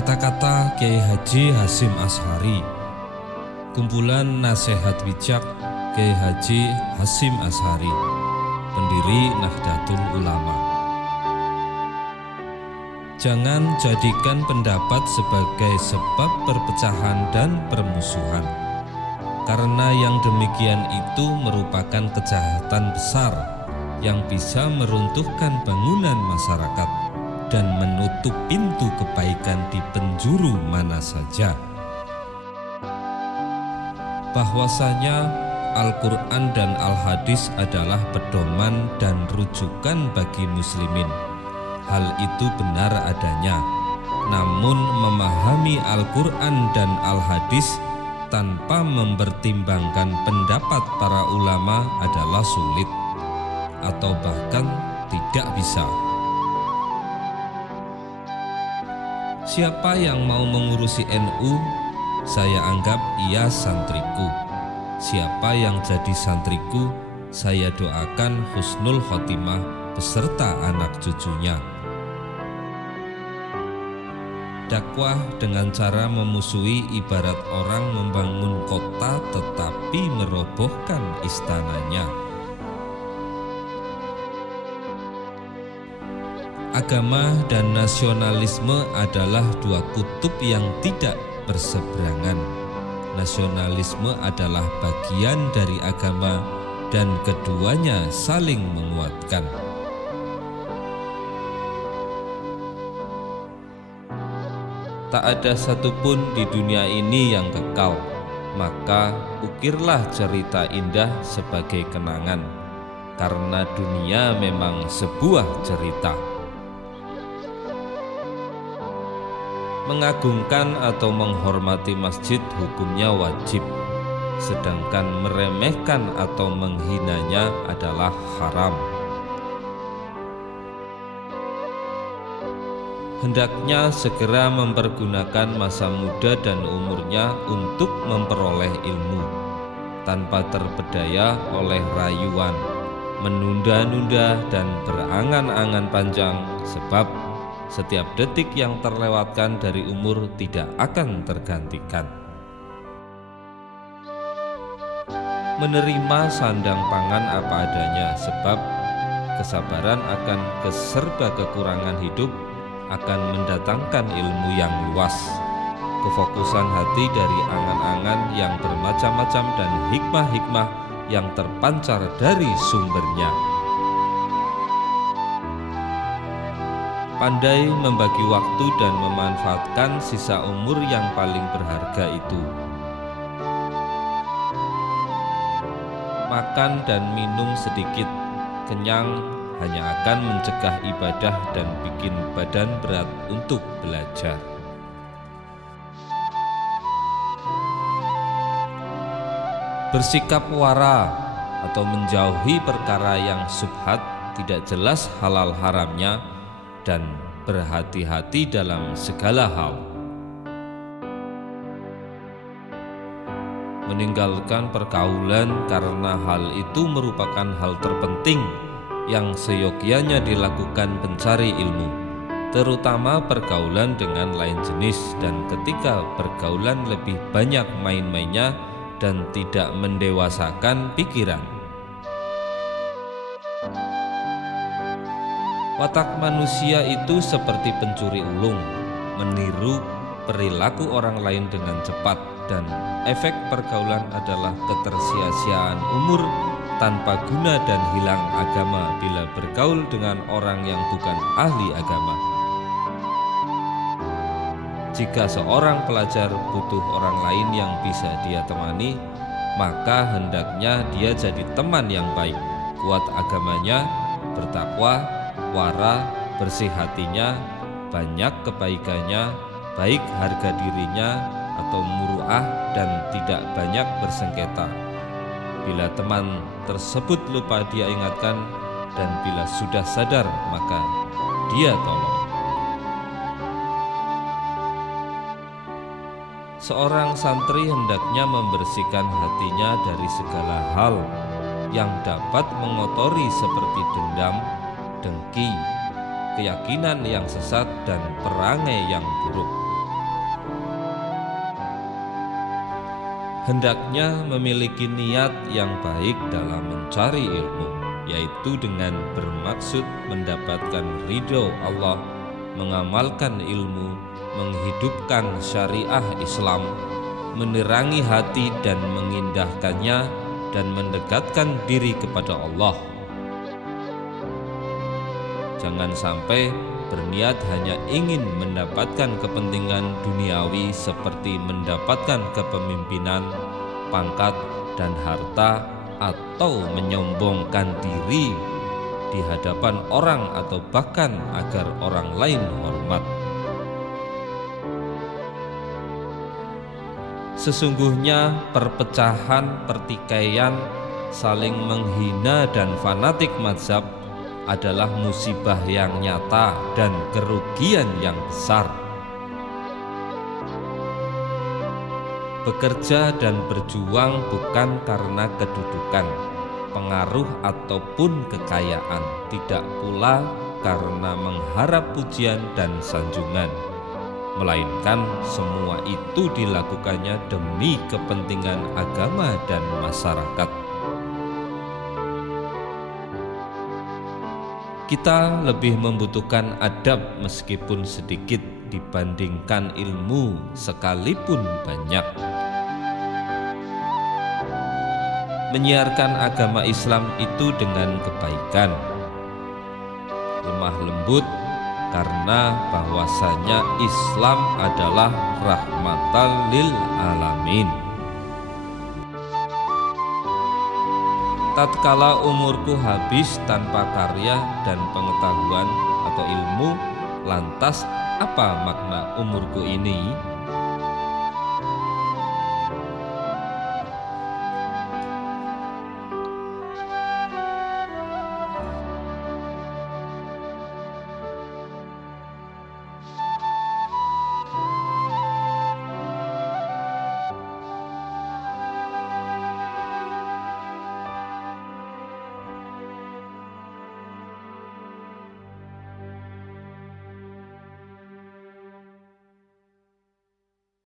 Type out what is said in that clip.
Kata-kata Kiai Haji Hasyim Asy'ari. Kumpulan nasihat bijak Kiai Haji Hasyim Asy'ari, pendiri Nahdlatul Ulama. Jangan jadikan pendapat sebagai sebab perpecahan dan permusuhan, karena yang demikian itu merupakan kejahatan besar yang bisa meruntuhkan bangunan masyarakat dan menutup pintu kebaikan di penjuru mana saja. Bahwasanya Al-Quran dan Al-Hadis adalah pedoman dan rujukan bagi muslimin. Hal itu benar adanya, namun memahami Al-Quran dan Al-Hadis tanpa mempertimbangkan pendapat para ulama adalah sulit atau bahkan tidak bisa. Siapa yang mau mengurusi NU, saya anggap ia santriku. Siapa yang jadi santriku, saya doakan husnul khotimah beserta anak cucunya. Dakwah dengan cara memusuhi ibarat orang membangun kota tetapi merobohkan istananya. Agama dan nasionalisme adalah dua kutub yang tidak berseberangan. Nasionalisme adalah bagian dari agama dan keduanya saling menguatkan. Tak ada satupun di dunia ini yang kekal, maka ukirlah cerita indah sebagai kenangan, karena dunia memang sebuah cerita. Mengagungkan atau menghormati masjid hukumnya wajib, sedangkan meremehkan atau menghinanya adalah haram. Hendaknya segera mempergunakan masa muda dan umurnya untuk memperoleh ilmu, tanpa terpedaya oleh rayuan, menunda-nunda dan berangan-angan panjang, sebab setiap detik yang terlewatkan dari umur tidak akan tergantikan. Menerima sandang pangan apa adanya, sebab kesabaran akan keserba kekurangan hidup akan mendatangkan ilmu yang luas, kefokusan hati dari angan-angan yang bermacam-macam dan hikmah-hikmah yang terpancar dari sumbernya. Pandai membagi waktu dan memanfaatkan sisa umur yang paling berharga itu. Makan dan minum sedikit, kenyang hanya akan mencegah ibadah dan bikin badan berat untuk belajar. Bersikap wara atau menjauhi perkara yang syubhat, tidak jelas halal haramnya, dan berhati-hati dalam segala hal. Meninggalkan pergaulan karena hal itu merupakan hal terpenting yang seyogyanya dilakukan pencari ilmu, terutama pergaulan dengan lain jenis, dan ketika pergaulan lebih banyak main-mainnya dan tidak mendewasakan pikiran. Watak manusia itu seperti pencuri ulung, meniru perilaku orang lain dengan cepat, dan efek pergaulan adalah ketersia-siaan umur tanpa guna dan hilang agama bila bergaul dengan orang yang bukan ahli agama. Jika seorang pelajar butuh orang lain yang bisa dia temani, maka hendaknya dia jadi teman yang baik, kuat agamanya, bertakwa, wara, bersih hatinya, banyak kebaikannya, baik harga dirinya atau muruah, dan tidak banyak bersengketa. Bila teman tersebut lupa dia ingatkan, dan bila sudah sadar maka dia tolong. Seorang santri hendaknya membersihkan hatinya dari segala hal yang dapat mengotori seperti dendam, dengki, keyakinan yang sesat, dan perangai yang buruk. hendaknya memiliki niat yang baik dalam mencari ilmu, yaitu dengan bermaksud mendapatkan ridho Allah, mengamalkan ilmu, menghidupkan syariah Islam, menerangi hati dan mengindahkannya, dan mendekatkan diri kepada Allah. Jangan sampai berniat hanya ingin mendapatkan kepentingan duniawi seperti mendapatkan kepemimpinan, pangkat, dan harta, atau menyombongkan diri di hadapan orang atau bahkan agar orang lain hormat. Sesungguhnya perpecahan, pertikaian, saling menghina dan fanatik mazhab adalah musibah yang nyata dan kerugian yang besar. Bekerja dan berjuang bukan karena kedudukan, pengaruh ataupun kekayaan, tidak pula karena mengharap pujian dan sanjungan, melainkan semua itu dilakukannya demi kepentingan agama dan masyarakat. Kita lebih membutuhkan adab meskipun sedikit dibandingkan ilmu sekalipun banyak. Menyiarkan agama Islam itu dengan kebaikan, lemah lembut, karena bahwasanya Islam adalah rahmatan lil alamin. Tatkala umurku habis tanpa karya dan pengetahuan atau ilmu, lantas apa makna umurku ini?